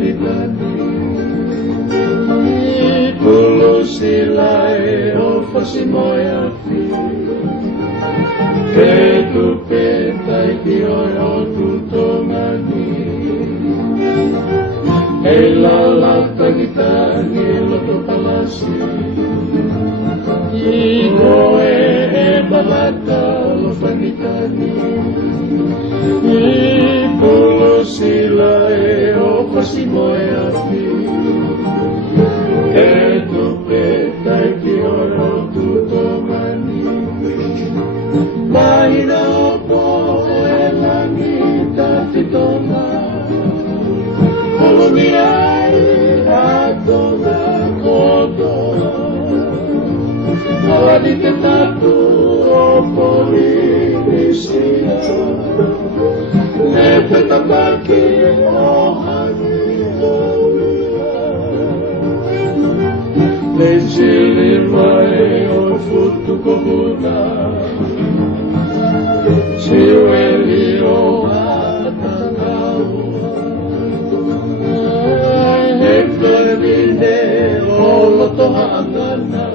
litani Kulo sila e o fasimoia fi Ke tu peta i ki oi o tuto mani E la lata gitani e loto palasi I goe e balata lo fanitani I pulo sila e o fasimoia fi Ke tu peta i ki oi o tuto mani Mahina opo e langita titona Koloniai atona kodo Awadi te tatu o polinisia Ne te tabaki o hani olia Le chili mai o futu kohuna Chiweli o atanaua E florine o loto hangana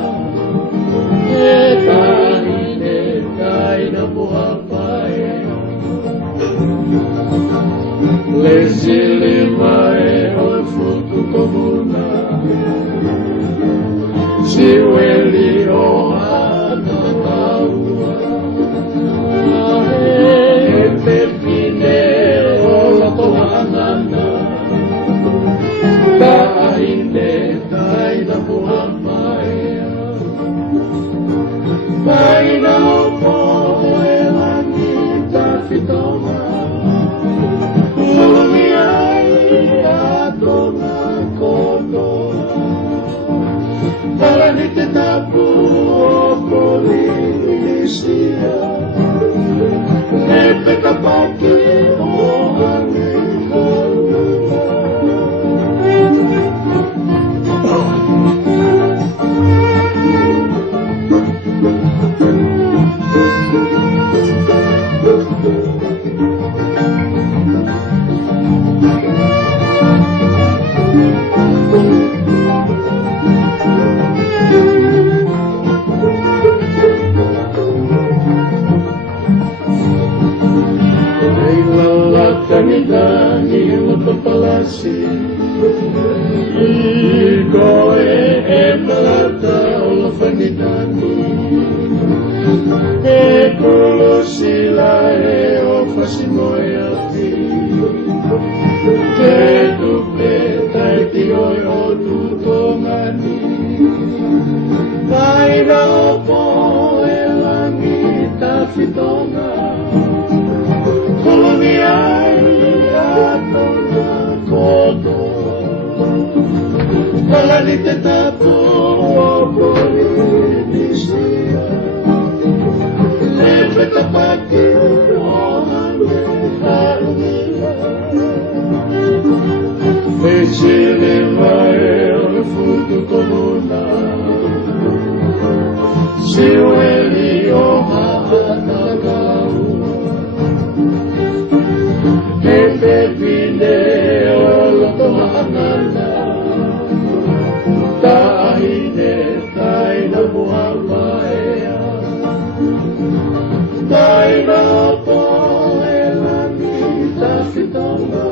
E tahine kaina puhapai Le sili mai o futu komuna Chiweli o atanaua Mahina opo e langita fitoma Koloniai atona kodo Palani te tapu o polinisia Ne peka paki o hani Kanidani loto palasi I goe e malata o lo fanidani E kulo sila e o fasimoia fi Ke tu peta e ti oi o tuto mani Mahina opo e langita fitona Koloniai atona kodo Palani te tapu o polinisia Ne peta paki o hane halia E chili mai o futu komuna Chiweli o hatagaua E pepine o loto hangana Tahine taina muhamaea Taina opo e langita fitoma